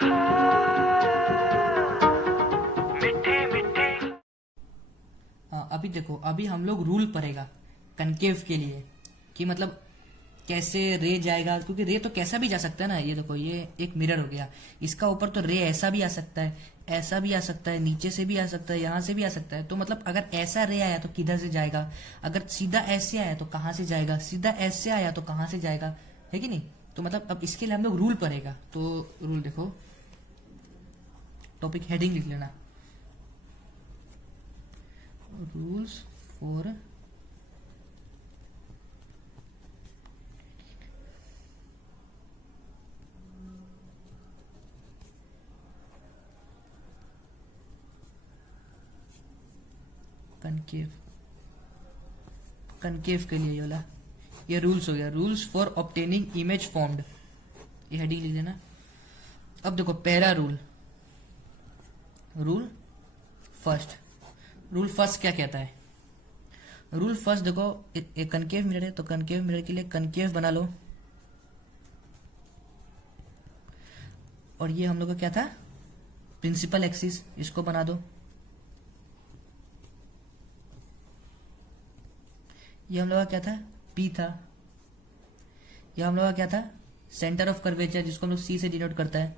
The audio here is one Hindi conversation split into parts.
हाँ, अभी देखो, अभी हम लोग रूल पढ़ेगा कनकेव के लिए कि मतलब कैसे रे जाएगा, क्योंकि रे तो कैसा भी जा सकता है ना। ये देखो, ये एक मिरर हो गया, इसका ऊपर तो रे ऐसा भी आ सकता है, ऐसा भी आ सकता है, नीचे से भी आ सकता है, यहाँ से भी आ सकता है। तो मतलब अगर ऐसा रे आया तो किधर से जाएगा, अगर सीधा ऐसे आया तो कहाँ से जाएगा, सीधा ऐसे आया तो कहाँ से जाएगा, है कि नहीं। तो मतलब अब इसके लिए हम लोग रूल पढ़ेगा। तो रूल देखो, टॉपिक हेडिंग लिख लेना, रूल्स फॉर कनकेव, कनकेव के लिए ये वाला, ये रूल्स हो गया, rules for obtaining image formed, ये हेडिंग लिख देना। अब देखो पहला rule, rule first. Rule first क्या कहता है? रूल फर्स्ट देखो, एक कनकेव मिरर है तो कनकेव मिरर के लिए कनकेव बना लो। और ये हम लोग का क्या था, प्रिंसिपल एक्सिस, इसको बना दो। ये हम लोग का क्या था, पी था। ये हम लोग का क्या था, सेंटर ऑफ कर्वेचर, जिसको हम लोग सी से डिनोट करता है।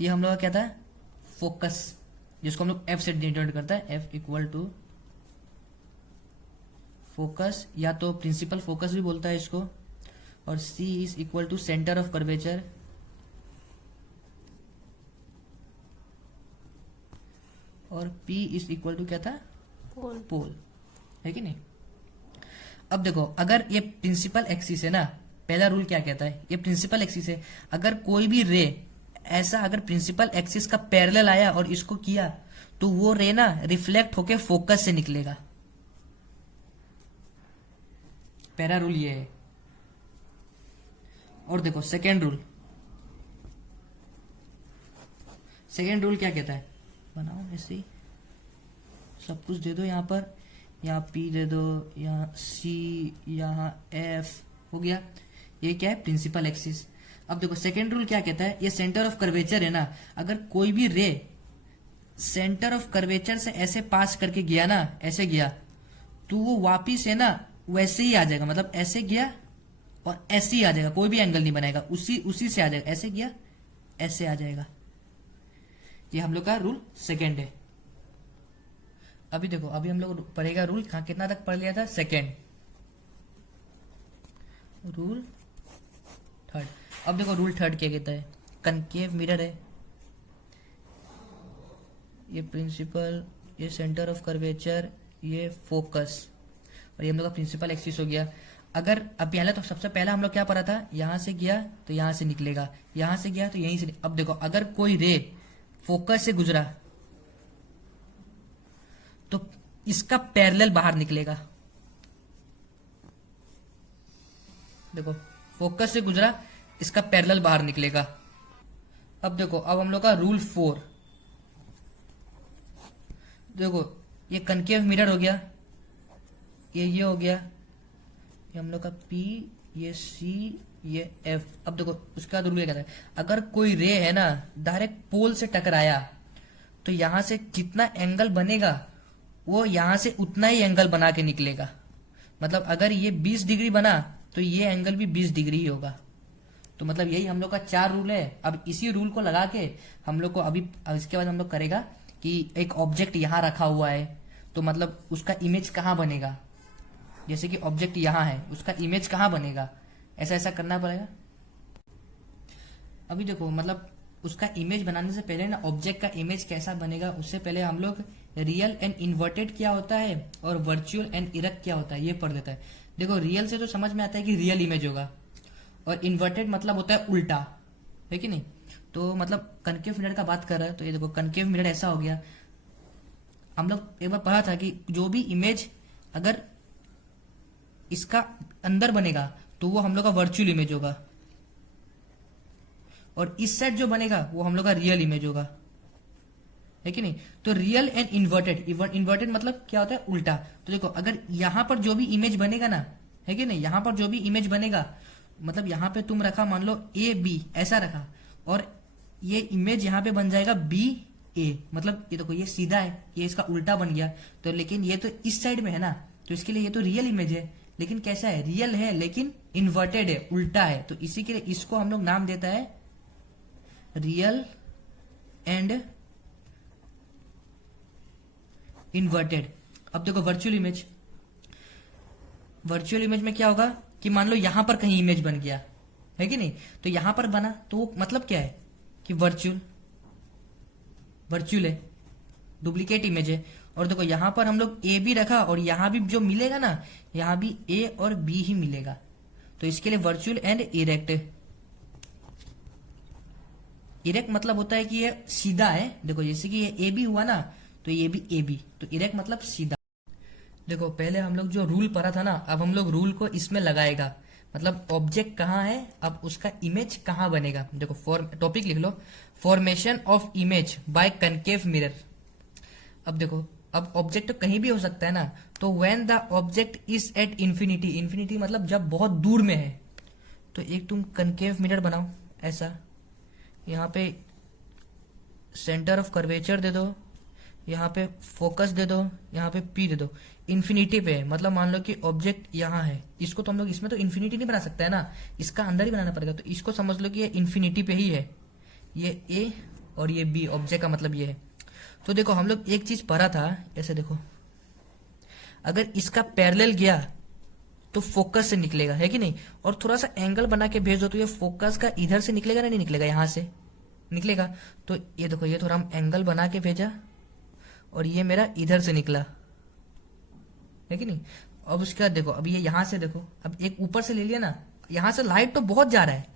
ये हम लोग का क्या था, फोकस, जिसको हम लोग एफ से डिनोट करता है, एफ इक्वल टू फोकस, या तो प्रिंसिपल फोकस भी बोलता है इसको। और C is equal to centre of curvature, और पी इज इक्वल टू क्या था, पोल। पोल, है कि नहीं। अब देखो, अगर ये प्रिंसिपल एक्सिस है ना, पहला रूल क्या कहता है, ये प्रिंसिपल एक्सिस है, अगर कोई भी रे ऐसा अगर प्रिंसिपल एक्सिस का पैरेलल आया और इसको किया, तो वो रे ना रिफ्लेक्ट होके फोकस से निकलेगा। पहला रूल ये है। और देखो सेकेंड रूल, सेकेंड रूल क्या कहता है, बनाओ ऐसे ही, सब कुछ दे दो यहाँ पर, यहाँ पी दे दो, यहाँ सी, यहाँ एफ, हो गया। ये क्या है, प्रिंसिपल एक्सिस। अब देखो सेकेंड रूल क्या कहता है, ये सेंटर ऑफ कर्वेचर है ना, अगर कोई भी रे सेंटर ऑफ कर्वेचर से ऐसे पास करके गया ना, ऐसे गया, तो वो वापिस है ना वैसे ही आ जाएगा, मतलब ऐसे गया और ऐसे ही आ जाएगा, कोई भी एंगल नहीं बनाएगा, उसी उसी से आ जाएगा, ऐसे गया ऐसे आ जाएगा। ये हम लोग का रूल सेकेंड है। अभी देखो, अभी हम लोग पढ़ेगा रूल, कहाँ कितना तक पढ़ लिया था, सेकेंड। Rule third. अब देखो रूल थर्ड क्या कहता है, कनकेव मिरर है, ये प्रिंसिपल, ये सेंटर ऑफ कर्वेचर, ये फोकस, और ये हम लोग का प्रिंसिपल एक्सिस हो गया। अगर अब पहले तो सबसे पहला हम लोग क्या पढ़ा था, यहां से गया तो यहां से निकलेगा, यहां से गया तो यहीं से। अब देखो, अगर कोई रे फोकस से गुजरा तो इसका पैरेलल बाहर निकलेगा। देखो, फोकस से गुजरा, इसका पैरेलल बाहर निकलेगा। अब देखो, अब हम लोग का रूल 4, देखो ये कनकेव मिरर हो गया, ये हो गया, ये हम लोग का पी, ये सी, ये एफ। अब देखो उसका रूल क्या कहता है, अगर कोई रे है ना डायरेक्ट पोल से टकराया, तो यहां से जितना एंगल बनेगा वो यहां से उतना ही एंगल बना के निकलेगा। मतलब अगर ये 20 डिग्री बना तो ये एंगल भी 20 डिग्री ही होगा। तो मतलब यही हम लोग का 4 रूल है। अब इसी रूल को लगा के हम लोग को अभी इसके बाद हम लोग करेगा कि एक ऑब्जेक्ट यहाँ रखा हुआ है, तो मतलब उसका इमेज कहाँ बनेगा, जैसे कि ऑब्जेक्ट यहाँ है, उसका इमेज कहाँ बनेगा, ऐसा ऐसा करना पड़ेगा। अभी देखो, मतलब उसका इमेज बनाने से पहले ना, ऑब्जेक्ट का इमेज कैसा बनेगा उससे पहले हम लोग रियल एंड इन्वर्टेड क्या होता है और वर्चुअल एंड इरेक्ट क्या होता है ये पढ़ देता है। देखो, रियल से तो समझ में आता है कि रियल इमेज होगा, और इन्वर्टेड मतलब होता है उल्टा, है कि नहीं। तो मतलब कनकेव मिरर का बात कर रहा है, तो ये देखो कनकेव मिरर ऐसा हो गया। हम लोग एक बार पढ़ा था कि जो भी इमेज अगर इसका अंदर बनेगा तो वो हम लोग का वर्चुअल इमेज होगा, और इस साइड जो बनेगा वो हम लोग का रियल इमेज होगा, है कि नहीं। तो रियल एंड इन्वर्टेड, इन्वर्टेड मतलब क्या होता है, उल्टा। तो देखो, अगर यहां पर जो भी इमेज बनेगा ना, है कि नहीं, यहां पर जो भी इमेज बनेगा, मतलब यहां पे तुम रखा, मान लो ए बी ऐसा रखा, और ये इमेज यहाँ पे बन जाएगा बी ए, मतलब ये देखो ये सीधा है, ये इसका उल्टा बन गया, तो लेकिन ये तो इस साइड में है ना, तो इसके लिए ये तो रियल इमेज है, लेकिन कैसा है, रियल है लेकिन इन्वर्टेड है, उल्टा है, तो इसी के लिए इसको हम लोग नाम देता है रियल एंड इन्वर्टेड। अब देखो वर्चुअल इमेज, वर्चुअल इमेज में क्या होगा कि मान लो यहां पर कहीं इमेज बन गया है कि नहीं, तो यहां पर बना तो मतलब क्या है कि वर्चुअल, वर्चुअल है, डुप्लीकेट इमेज है। और देखो यहां पर हम लोग ए भी रखा और यहां भी जो मिलेगा ना, यहां भी ए और बी ही मिलेगा, तो इसके लिए वर्चुअल एंड इरेक्ट। इरेक्ट मतलब होता है कि ये सीधा है, देखो जैसे कि ये ए बी हुआ ना, तो ये भी ए बी, तो इरेक्ट मतलब सीधा। देखो पहले हम लोग जो रूल पढ़ा था ना, अब हम लोग रूल को इसमें लगाएगा, मतलब ऑब्जेक्ट कहाँ है, अब उसका इमेज कहाँ बनेगा। देखो टॉपिक लिख लो, formation of image by concave mirror. अब देखो, अब ऑब्जेक्ट तो कहीं भी हो सकता है ना, तो when the object is at infinity, infinity मतलब जब बहुत दूर में है, तो एक तुम कनकेव मिरर बनाओ ऐसा, यहाँ पे सेंटर ऑफ कर्वेचर दे दो, यहाँ पे फोकस दे दो, यहाँ पे पी दे दो, इन्फिनिटी पे है, मतलब मान लो कि ऑब्जेक्ट यहाँ है, इसको तो हम लोग इसमें तो इन्फिनिटी नहीं बना सकता है ना, इसका अंदर ही बनाना पड़ेगा, तो इसको समझ लो कि ये इन्फिनिटी पे ही है, ये ए और ये बी, ऑब्जेक्ट का मतलब ये है। तो देखो हम लोग एक चीज पढ़ा था, ऐसे देखो अगर इसका पैरेलल गया तो फोकस से निकलेगा, है कि नहीं, और थोड़ा सा एंगल बना के भेज दो तो ये फोकस का इधर से निकलेगा ना, नहीं निकलेगा, यहां से निकलेगा। तो ये देखो ये थोड़ा हम एंगल बना के भेजा और ये मेरा इधर से निकला, है कि नहीं। अब उसके बाद देखो, अब ये यहां से देखो, अब एक ऊपर से ले लिया ना, यहां से लाइट तो बहुत जा रहा है,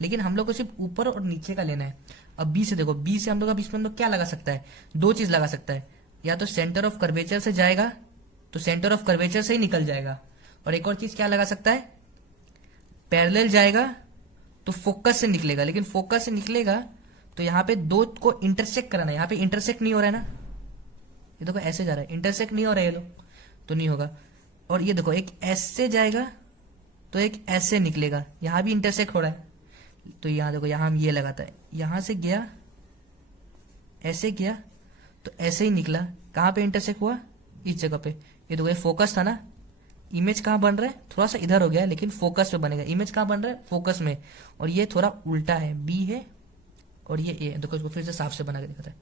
लेकिन हम लोग को सिर्फ ऊपर और नीचे का लेना है। अब बी से देखो, बी से हम लोग अब इसमें हम लोग क्या लगा सकता है, दो चीज लगा सकता है, या तो सेंटर ऑफ कर्वेचर से जाएगा तो सेंटर ऑफ कर्वेचर से ही निकल जाएगा, और एक और चीज क्या लगा सकता है, पैरेलल जाएगा तो फोकस से निकलेगा, लेकिन फोकस से निकलेगा तो यहाँ पे दो को इंटरसेक्ट कराना है, यहाँ पे इंटरसेक्ट नहीं हो रहा है ना, ये देखो ऐसे जा रहा है, इंटरसेक्ट नहीं हो रहा है ये लोग, तो नहीं होगा। और ये देखो एक ऐसे जाएगा तो एक ऐसे निकलेगा, यहां भी इंटरसेक्ट हो रहा है, तो यहां देखो यहां हम ये लगाता है, यहां से गया ऐसे गया तो ऐसे ही निकला, कहां पे इंटरसेक्ट हुआ, इस जगह पे। ये देखो ये फोकस था ना, इमेज कहां बन रहा है, थोड़ा सा इधर हो गया, लेकिन फोकस पे बनेगा, इमेज कहां बन रहा है, फोकस में, और ये थोड़ा उल्टा है, बी है और ये ए है। देखो इसको फिर से साफ से बना के दिखाता है,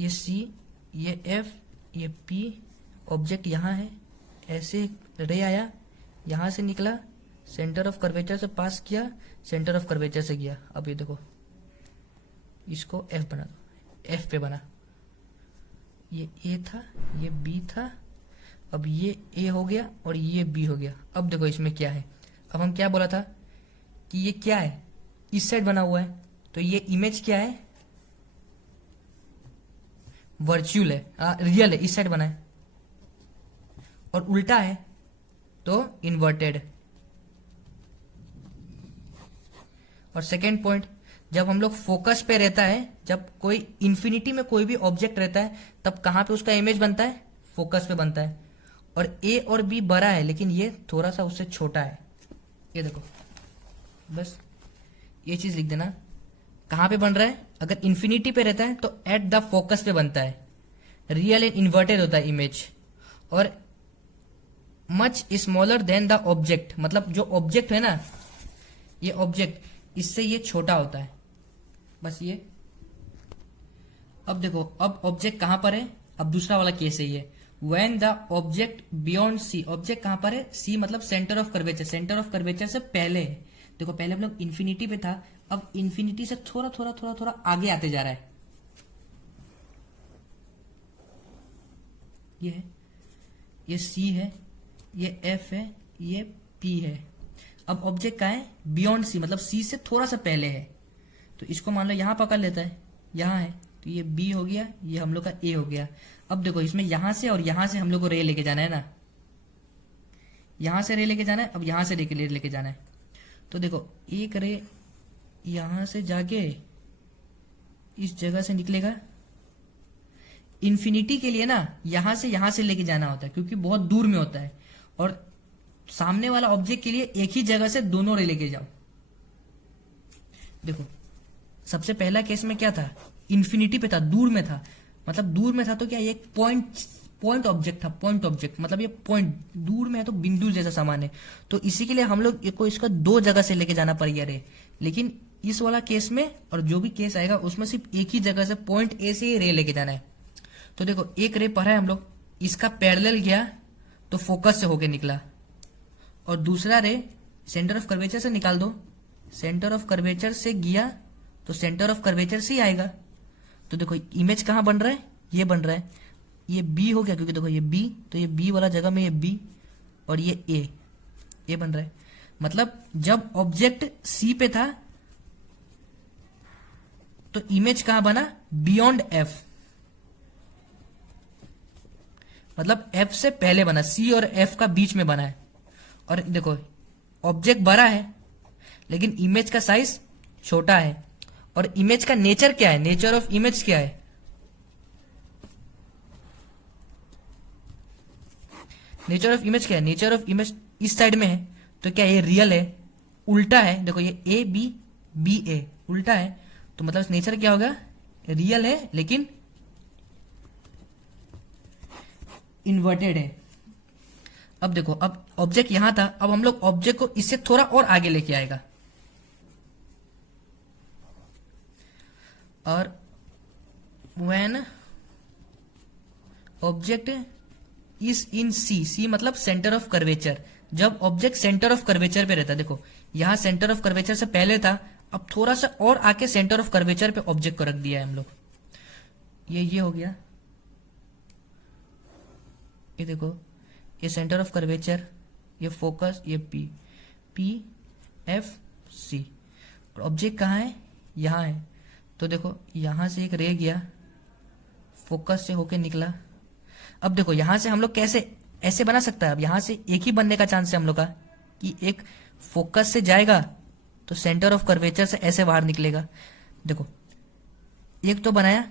ये सी, ये एफ, ये पी, ऑब्जेक्ट यहां है, ऐसे रे आया, यहां से निकला, सेंटर ऑफ कर्वेचर से पास किया, सेंटर ऑफ कर्वेचर से गया। अब ये देखो इसको एफ बना दो, एफ पे बना, ये ए था, ये बी था, अब ये ए हो गया और ये बी हो गया। अब देखो इसमें क्या है, अब हम क्या बोला था कि ये क्या है, इस साइड बना हुआ है, तो ये इमेज क्या है, वर्चुअल है, रियल है, इस साइड बना है, और उल्टा है तो इन्वर्टेड। और सेकेंड पॉइंट, जब हम लोग फोकस पे रहता है, जब कोई इंफिनिटी में कोई भी ऑब्जेक्ट रहता है, तब कहां पे उसका इमेज बनता है, फोकस पे बनता है, और ए और बी बड़ा है लेकिन ये थोड़ा सा उससे छोटा है, ये देखो, बस ये चीज लिख देना, कहां पे बन रहा है, अगर इंफिनिटी पे रहता है तो एट द फोकस पे बनता है, रियल एंड इन्वर्टेड होता है इमेज, और much smaller than the object, मतलब जो ऑब्जेक्ट है ना, ये ऑब्जेक्ट इससे ये छोटा होता है, बस ये। अब देखो, अब ऑब्जेक्ट कहां पर है, अब दूसरा वाला केस है ये, when the object beyond C, object कहां पर है, सी मतलब centre of curvature, centre of curvature से पहले है। देखो पहले हम लोग इंफिनिटी पे था, अब इंफिनिटी से थोड़ा थोड़ा थोड़ा थोड़ा आगे आते जा रहा है, ये है, ये सी है, ये एफ है, ये पी है। अब ऑब्जेक्ट का है बियॉन्ड सी, मतलब सी से थोड़ा सा पहले है, तो इसको मान लो यहां पकड़ लेता है, यहां है, तो ये बी हो गया, ये हम लोग का ए हो गया। अब देखो इसमें यहां से और यहां से हम लोग को रे लेके जाना है ना, यहां से रे लेके जाना है, अब यहां से रे लेके जाना है, तो देखो एक रे यहां से जाके इस जगह से निकलेगा, इंफिनिटी के लिए ना यहां से लेके जाना होता है क्योंकि बहुत दूर में होता है, और सामने वाला ऑब्जेक्ट के लिए एक ही जगह से दोनों रे लेके जाओ, देखो सबसे पहला केस में क्या था, इन्फिनिटी पे था, दूर में था, मतलब दूर में था तो क्या, ये एक पॉइंट ऑब्जेक्ट था, पॉइंट ऑब्जेक्ट मतलब ये पॉइंट दूर में है तो बिंदु जैसा सामान है, तो इसी के लिए हम लोग को इसका दो जगह से लेके जाना पड़ गया रे। लेकिन इस वाला केस में और जो भी केस आएगा उसमें सिर्फ एक ही जगह से पॉइंट ए से रे लेके जाना है। तो देखो एक रे पढ़ा है हम लोग, इसका पैरेलल गया तो फोकस से होके निकला, और दूसरा रे सेंटर ऑफ कर्वेचर से निकाल दो, सेंटर ऑफ कर्वेचर से गया तो सेंटर ऑफ कर्वेचर से ही आएगा। तो देखो इमेज कहाँ बन रहा है, ये बन रहा है, ये बी हो गया क्योंकि देखो ये बी, तो ये बी वाला जगह में ये बी और ये ए बन रहा है। मतलब जब ऑब्जेक्ट सी पे था तो इमेज कहां बना, बियॉन्ड एफ, मतलब एफ से पहले बना, सी और एफ का बीच में बना है। और देखो ऑब्जेक्ट बड़ा है लेकिन इमेज का साइज छोटा है, और इमेज का नेचर क्या है, नेचर ऑफ इमेज क्या है, नेचर ऑफ इमेज क्या है, नेचर ऑफ इमेज इस साइड में है तो क्या ये रियल है, उल्टा है, देखो ये ए बी बी ए उल्टा है, तो मतलब नेचर क्या होगा, रियल है लेकिन इन्वर्टेड है। अब देखो अब ऑब्जेक्ट यहां था, अब हम लोग ऑब्जेक्ट को इससे थोड़ा और आगे लेके आएगा, और व्हेन ऑब्जेक्ट इज इन सी, सी मतलब सेंटर ऑफ कर्वेचर, जब ऑब्जेक्ट सेंटर ऑफ कर्वेचर पे रहता है, देखो यहां सेंटर ऑफ कर्वेचर से पहले था, अब थोड़ा सा और आके सेंटर ऑफ कर्वेचर पे ऑब्जेक्ट को रख दिया है हम लोग, ये हो गया, ये देखो ये सेंटर ऑफ कर्वेचर, ये फोकस, ये पी एफ सी, और ऑब्जेक्ट कहाँ है, यहां है, तो देखो यहां से एक रे गया, फोकस से होके निकला। अब देखो यहां से हम लोग कैसे ऐसे बना सकता है, अब यहां से एक ही बनने का चांस है हम लोग का, कि एक फोकस से जाएगा तो सेंटर ऑफ कर्वेचर से ऐसे बाहर निकलेगा। देखो एक तो बनाया,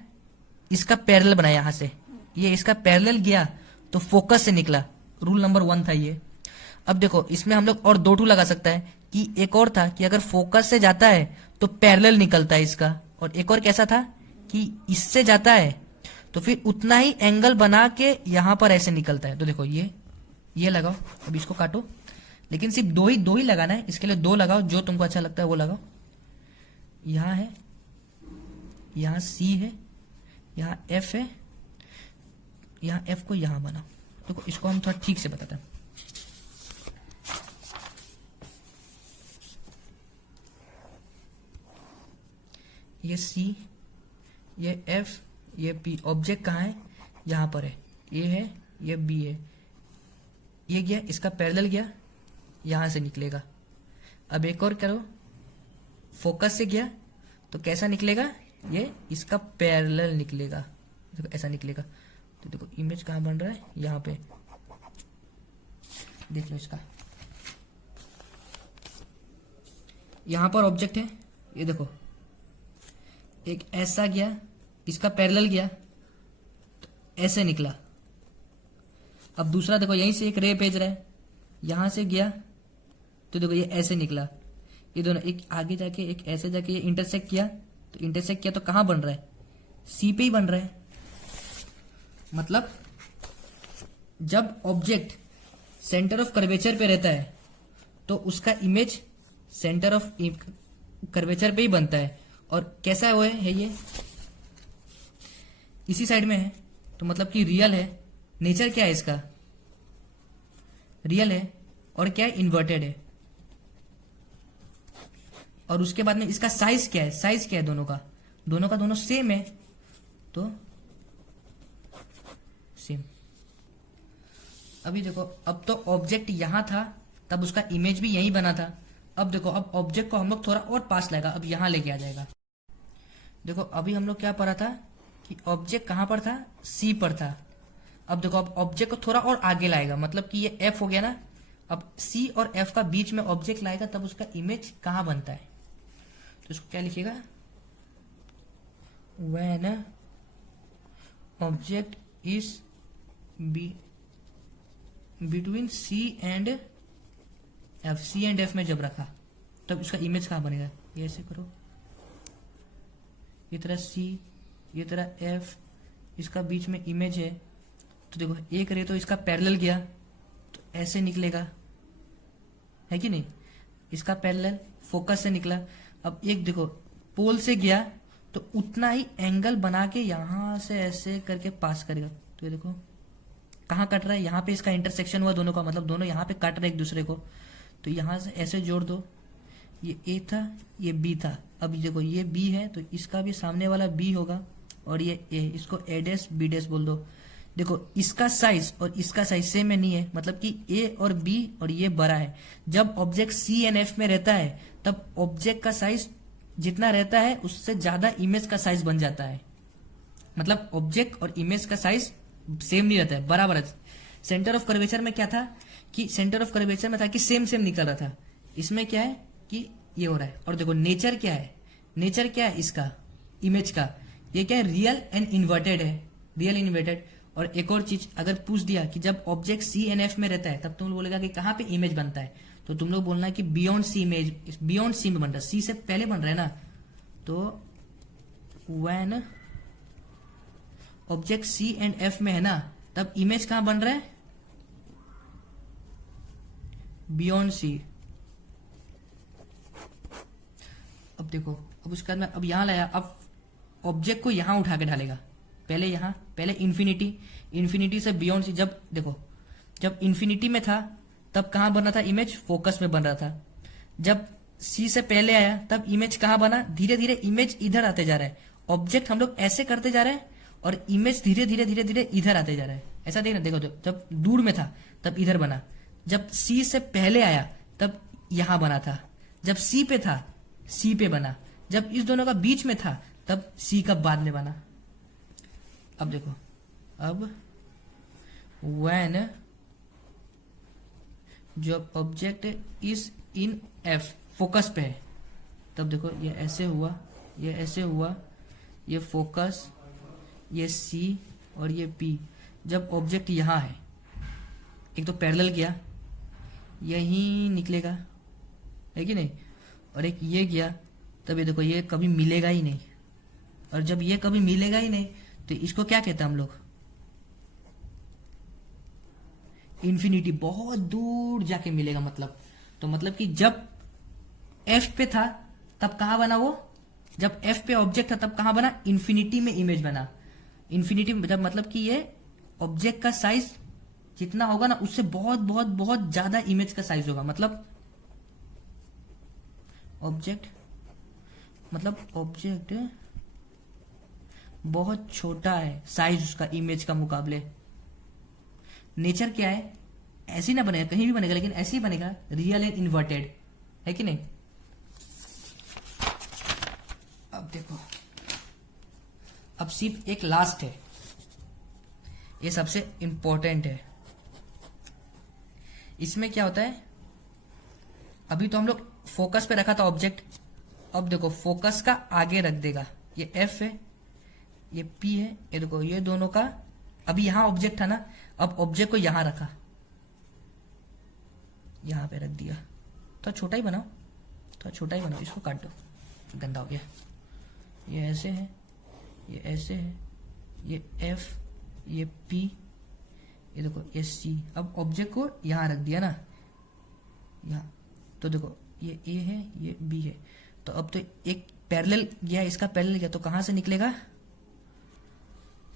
इसका पैरेलल बनाया, यहां से ये इसका पैरेलल गया तो फोकस से निकला, रूल नंबर 1 था ये। अब देखो इसमें हम लोग और 2 टू लगा सकता है, कि एक और था कि अगर फोकस से जाता है तो पैरेलल निकलता है इसका, और एक और कैसा था कि इससे जाता है तो फिर उतना ही एंगल बना के यहां पर ऐसे निकलता है। तो देखो ये लगाओ, अब इसको काटो, लेकिन सिर्फ दो ही लगाना है, इसके लिए 2 लगाओ, जो तुमको अच्छा लगता है वो लगाओ। यहां है, यहां सी है, यहां एफ है, यहां एफ को यहां बनाओ। देखो इसको हम थोड़ा ठीक से बताते हैं, ये सी, ये एफ, ये पी, ऑब्जेक्ट कहाँ है, यहां पर है, ये है, ये बी है, ये गया, इसका पैरेलल गया, यहां से निकलेगा। अब एक और करो, फोकस से गया तो कैसा निकलेगा, ये इसका पैरेलल निकलेगा, देखो ऐसा निकलेगा। तो देखो इमेज कहाँ बन रहा है, यहां पे देख लो, इसका यहां पर ऑब्जेक्ट है, ये देखो एक ऐसा गया, इसका पैरेलल गया तो ऐसे निकला। अब दूसरा देखो यहीं से एक रे भेज रहा है, यहां से गया तो देखो ये ऐसे निकला, ये दोनों एक आगे जाके एक ऐसे जाके ये इंटरसेक्ट किया, तो इंटरसेक्ट किया तो कहां बन रहा है, सी पे ही बन रहा है। मतलब जब ऑब्जेक्ट सेंटर ऑफ कर्वेचर पे रहता है तो उसका इमेज सेंटर ऑफ कर्वेचर पे ही बनता है, और कैसा है वो है ये इसी साइड में है, तो मतलब कि रियल है, नेचर क्या है इसका, रियल है, और क्या है, इन्वर्टेड है। और उसके बाद में इसका साइज क्या है, साइज क्या है दोनों का दोनों सेम है, तो सेम। अभी देखो अब तो ऑब्जेक्ट यहां था तब उसका इमेज भी यहीं बना था, अब देखो अब ऑब्जेक्ट को हम लोग थोड़ा और पास लाएगा, अब यहां लेके आ जाएगा। देखो अभी हम लोग क्या पढ़ा था कि ऑब्जेक्ट कहां पर था, सी पर था। अब देखो अब ऑब्जेक्ट को थोड़ा और आगे लाएगा, मतलब कि ये एफ हो गया ना, अब सी और एफ का बीच में ऑब्जेक्ट लाएगा तब उसका इमेज कहां बनता है, तो इसको क्या लिखिएगा, when object is between C and F, C and F में जब रखा तब उसका इमेज कहां बनेगा, ये ऐसे करो, ये तेरा सी, ये तेरा एफ, इसका बीच में इमेज है। तो देखो एक रे तो इसका पैरेलल गया तो ऐसे निकलेगा, है कि नहीं, इसका पैरेलल फोकस से निकला। अब एक देखो पोल से गया तो उतना ही एंगल बना के यहां से ऐसे करके पास करेगा। तो ये देखो कहाँ कट रहा है, यहाँ पे इसका इंटरसेक्शन हुआ दोनों का, मतलब दोनों यहाँ पे कट रहे एक दूसरे को। तो यहां से ऐसे जोड़ दो, ये ए था ये बी था। अब देखो ये बी है तो इसका भी सामने वाला बी होगा और ये ए, इसको ए डैश बी डैश बोल दो। देखो इसका साइज और इसका साइज सेम में नहीं है, मतलब कि ए और बी और ये बड़ा है। जब ऑब्जेक्ट सी एंड एफ में रहता है तब ऑब्जेक्ट का साइज जितना रहता है उससे ज्यादा इमेज का साइज बन जाता है। मतलब ऑब्जेक्ट और इमेज का साइज सेम नहीं रहता है, बराबर है। सेंटर ऑफ कर्वेचर में क्या था कि सेंटर ऑफ कर्वेचर में था कि सेम सेम निकल रहा था, इसमें क्या है कि ये हो रहा है। और देखो नेचर क्या है, नेचर क्या है इसका इमेज का, ये क्या है रियल एंड इन्वर्टेड है, रियल इन्वर्टेड। और एक और चीज अगर पूछ दिया कि जब ऑब्जेक्ट सी एंड एफ में रहता है तब तुम लोग बोलेगा कि कहाँ पे इमेज बनता है, तो तुम लोग बोलना है कि beyond C image, beyond C में बन रहा है, सी से पहले बन रहा है ना। तो when object C and F में है ना तब इमेज कहां बन रहा है, बियॉन्ड सी। अब देखो अब उसके बाद अब यहां लाया, अब ऑब्जेक्ट को यहां उठा के डालेगा, पहले यहां, पहले इन्फिनिटी, इन्फिनिटी से बियॉन्ड सी। जब देखो जब इन्फिनिटी में था तब कहां बन रहा था इमेज, फोकस में बन रहा था। जब सी से पहले आया तब इमेज कहां बना, धीरे धीरे इमेज इधर आते जा रहा है। ऑब्जेक्ट हम लोग ऐसे करते जा रहे हैं और इमेज धीरे धीरे धीरे धीरे इधर आते जा रहा है, ऐसा देखना। देखो जब दूर में था तब इधर बना, जब सी से पहले आया तब यहां बना था, जब सी पे था सी पे बना, जब इस दोनों का बीच में था तब सी का बाद में बना। अब देखो अब व्हेन जब object is in F, focus पे है, तब देखो ये ऐसे हुआ, ये ऐसे हुआ, ये फोकस, ये सी और ये पी। जब ऑब्जेक्ट यहां है, एक तो पैरेलल गया यही निकलेगा, है कि नहीं, और एक ये गया, तब ये देखो ये कभी मिलेगा ही नहीं। और जब ये कभी मिलेगा ही नहीं तो इसको क्या कहते हैं हम लोग, इन्फिनिटी, बहुत दूर जाके मिलेगा। मतलब तो मतलब कि जब एफ पे था तब कहां बना वो, जब एफ पे ऑब्जेक्ट था तब कहां बना, इन्फिनिटी में इमेज बना। इन्फिनिटी जब मतलब कि ये ऑब्जेक्ट का साइज जितना होगा ना उससे बहुत बहुत बहुत ज्यादा इमेज का साइज होगा। मतलब ऑब्जेक्ट बहुत छोटा है साइज उसका इमेज का मुकाबले। नेचर क्या है, ऐसे ही ना बनेगा, कहीं भी बनेगा लेकिन ऐसे ही बनेगा, रियल एंड इन्वर्टेड, है कि नहीं। अब देखो अब सिर्फ एक लास्ट है, ये सबसे इंपॉर्टेंट है। इसमें क्या होता है, अभी तो हम लोग फोकस पे रखा था ऑब्जेक्ट, अब देखो फोकस का आगे रख देगा, ये एफ है ये पी है, ये देखो ये दोनों का, अभी यहां ऑब्जेक्ट था ना, अब ऑब्जेक्ट को यहां रखा, यहां पे रख दिया। तो छोटा ही बनाओ, तो छोटा ही बनाओ, इसको काट दो, गंदा हो गया। ये ऐसे है, ये ऐसे है, ये एफ, ये पी, ये देखो ये सी। अब ऑब्जेक्ट को यहां रख दिया ना, यहां, तो देखो ये ए है ये बी है, तो अब तो एक पैरेलल गया, इसका पैरेलल गया, तो कहां से निकलेगा,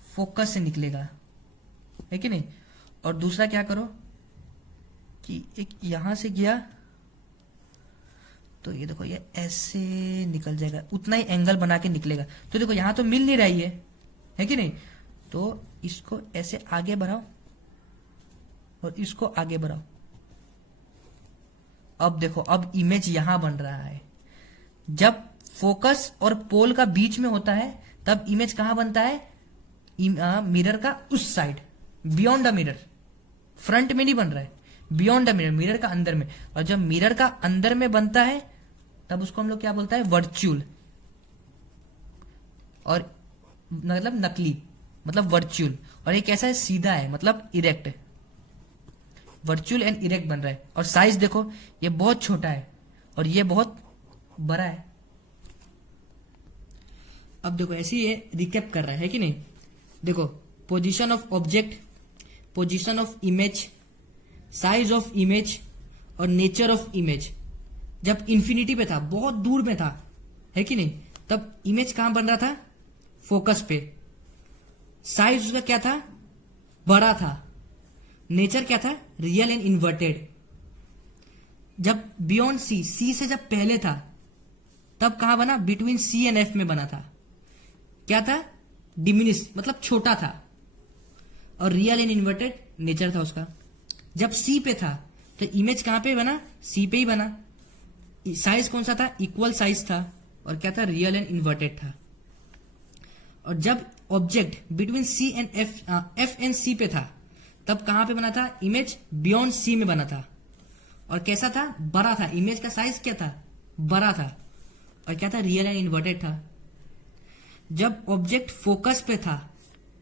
फोकस से निकलेगा, है कि नहीं। और दूसरा क्या करो कि एक यहां से गया तो ये देखो ये ऐसे निकल जाएगा, उतना ही एंगल बना के निकलेगा। तो देखो यहां तो मिल नहीं रही है कि नहीं, तो इसको ऐसे आगे बढ़ाओ और इसको आगे बढ़ाओ। अब देखो अब इमेज यहां बन रहा है। जब फोकस और पोल का बीच में होता है तब इमेज कहां बनता है, मिरर का उस side, beyond the mirror, front में नहीं बन रहा है, बियॉन्ड द मिरर, मिरर का अंदर में। और जब मिरर का अंदर में बनता है तब उसको हम लोग क्या बोलता है, वर्चुअल, और मतलब नकली, मतलब वर्चुअल। और एक ऐसा है सीधा है, मतलब इरेक्ट, वर्चुअल एंड इरेक्ट बन रहा है। और साइज देखो ये बहुत छोटा है और ये बहुत बड़ा है। अब देखो ऐसे ही ये रिकैप कर रहा है कि नहीं। देखो position of object, position of image, size of image और नेचर ऑफ इमेज। जब इंफिनिटी पे था, बहुत दूर में था, है कि नहीं, तब इमेज कहां बन रहा था, फोकस पे। साइज उसका क्या था, बड़ा था। नेचर क्या था, रियल एंड इन्वर्टेड। जब बियॉन्ड सी, सी से जब पहले था, तब कहां बना, बिटवीन सी एंड एफ में बना था। क्या था, डिमिनिश, मतलब छोटा था। और रियल एंड इन्वर्टेड नेचर था उसका। जब सी पे था तो इमेज कहां पे बना, सी पे ही बना। साइज कौन सा था, इक्वल साइज था। और क्या था, रियल एंड इन्वर्टेड था। और जब object between C and F and C पे था, तब कहां पे बना था, इमेज बियॉन्ड सी में बना था। और कैसा था, बड़ा था। इमेज का साइज क्या था, बड़ा था। और क्या था, रियल एंड इन्वर्टेड था। जब ऑब्जेक्ट फोकस पे था,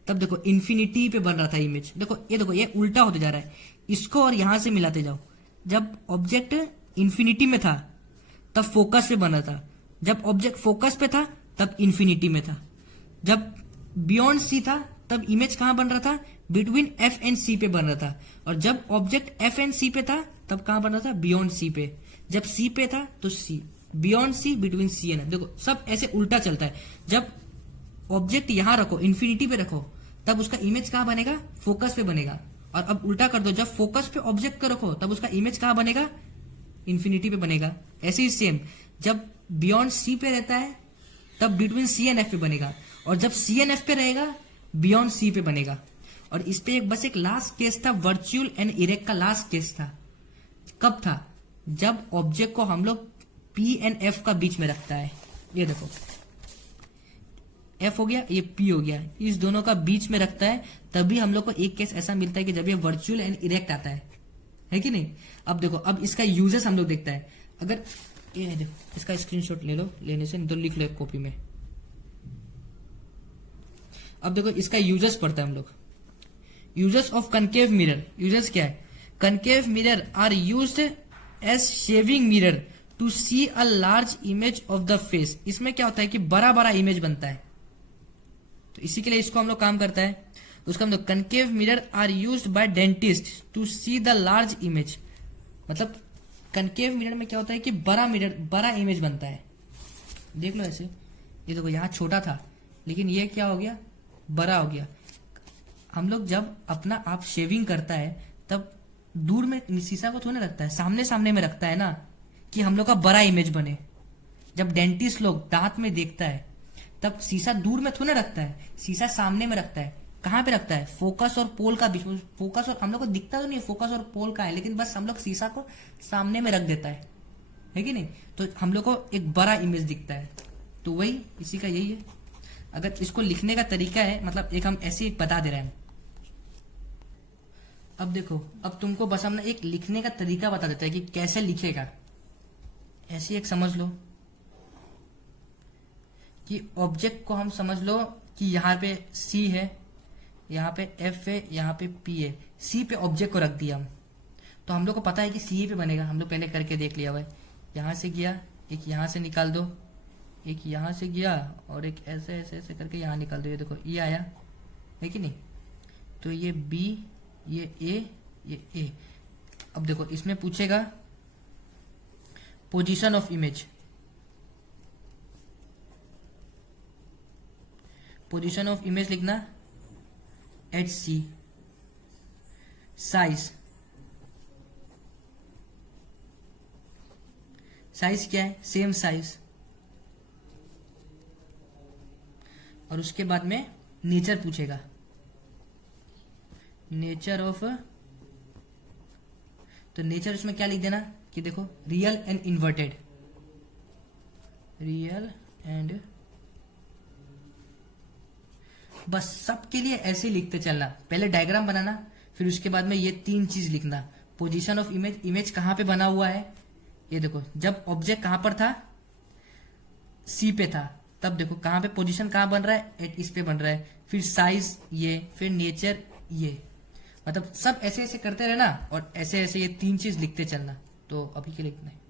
तब देखो इन्फिनिटी पे बन रहा था इमेज। देखो ये उल्टा होते जा रहा है, इसको और यहां से मिलाते जाओ। जब ऑब्जेक्ट इन्फिनिटी में था, तब फोकस पे बन रहा था। जब ऑब्जेक्ट फोकस पे था, तब इन्फिनिटी में था। जब बियॉन्ड सी था, तब इमेज कहां बन रहा था, बिटवीन एफ एंड सी पे बन रहा था। और जब ऑब्जेक्ट एफ एंड सी पे था, तब कहां बन रहा था, बियॉन्ड सी पे। जब सी पे था तो C, beyond C, between C and F. देखो सब ऐसे उल्टा चलता है। जब ऑब्जेक्ट यहां रखो, इन्फिनिटी पे रखो, तब उसका इमेज कहां बनेगा, फोकस पे बनेगा। और अब उल्टा कर दो, जब फोकस पे ऑब्जेक्ट को रखो, तब उसका इमेज कहां बनेगा, इन्फिनिटी पे बनेगा। ऐसे ही सेम, जब बियॉन्ड सी पे रहता है, तब बिटवीन सी एंड एफ पे बनेगा। और जब सी एंड एफ पे रहेगा, बियॉन्ड सी पे बनेगा। और इस पे बस एक लास्ट केस था, वर्चुअल एंड इरेक्ट का लास्ट केस था। कब था, जब ऑब्जेक्ट को हम लोग पी एंड एफ का बीच में रखता है। ये देखो एफ हो गया, ये पी हो गया, इस दोनों का बीच में रखता है, तभी हम लोग को एक केस ऐसा मिलता है कि जब ये वर्चुअल एंड इरेक्ट आता है कि नहीं। अब देखो, अब इसका यूजेस हम लोग देखता है। अगर ये देखो, इसका स्क्रीनशॉट ले लो, लेने से नहीं तो लिख लो एक कॉपी में। अब देखो इसका यूजेस पढ़ता है हम लोग। Uses of concave mirror. Uses क्या है, concave mirror are used as shaving mirror to see a large image of the face. इसमें क्या होता है कि बड़ा बड़ा इमेज बनता है, तो इसी के लिए इसको हम लोग काम करता है। तो उसका हम लोग concave mirror are used by dentist to see the large image. मतलब कनकेव मिरर में क्या होता है कि बड़ा मिरर, बड़ा इमेज बनता है। देख लो ऐसे, ये देखो यहाँ छोटा था, लेकिन ये क्या हो गया, बड़ा हो गया। हम लोग जब अपना आप शेविंग करता है, तब दूर में शीशा को थोड़ा रखता है, सामने सामने में रखता है ना, कि हम लोग का बड़ा इमेज बने। जब डेंटिस्ट लोग दांत में देखता है, तब शीशा दूर में थोड़ा रखता है, शीशा सामने में रखता है। कहां पे रखता है, फोकस और पोल का बीच में। फोकस और हम लोग को दिखता तो नहीं फोकस और पोल का है, लेकिन बस हम लोग शीशा को सामने में रख देता है कि नहीं, तो हम लोग को एक बड़ा इमेज दिखता है। तो वही इसी का यही है। अगर इसको लिखने का तरीका है, मतलब एक हम ऐसे ही बता दे रहे हैं। अब देखो, अब तुमको बस हमने एक लिखने का तरीका बता देता है कि कैसे लिखेगा। ऐसे एक समझ लो कि ऑब्जेक्ट को हम समझ लो कि यहाँ पे सी है, यहाँ पे एफ है, यहाँ पे पी है। सी पे ऑब्जेक्ट को रख दिया हम, तो हम लोग को पता है कि सी पे बनेगा। हम लोग पहले करके देख लिया हुआ है। यहाँ से गया, एक यहाँ से निकाल दो, एक यहाँ से गया, और एक ऐसे ऐसे ऐसे करके यहाँ निकाल दो। ये देखो ये आया है कि नहीं। तो ये बी, ये ए। अब देखो इसमें पूछेगा position of image. Position of image लिखना एट सी। साइज, साइज क्या है, सेम साइज। और उसके बाद में नेचर पूछेगा, नेचर ऑफ। तो नेचर उसमें क्या लिख देना कि देखो real and inverted, real and, बस सबके लिए ऐसे लिखते चलना। पहले डायग्राम बनाना, फिर उसके बाद में ये तीन चीज लिखना। पोजीशन ऑफ इमेज, इमेज कहां पे बना हुआ है, ये देखो जब ऑब्जेक्ट कहां पर था, सी पे था, तब देखो कहां पे पोजीशन कहां बन रहा है, एट इस पे बन रहा है। फिर साइज ये, फिर नेचर ये। मतलब सब ऐसे ऐसे करते रहना, और ऐसे ऐसे ये तीन चीज लिखते चलना। तो अभी के लिए इतना है।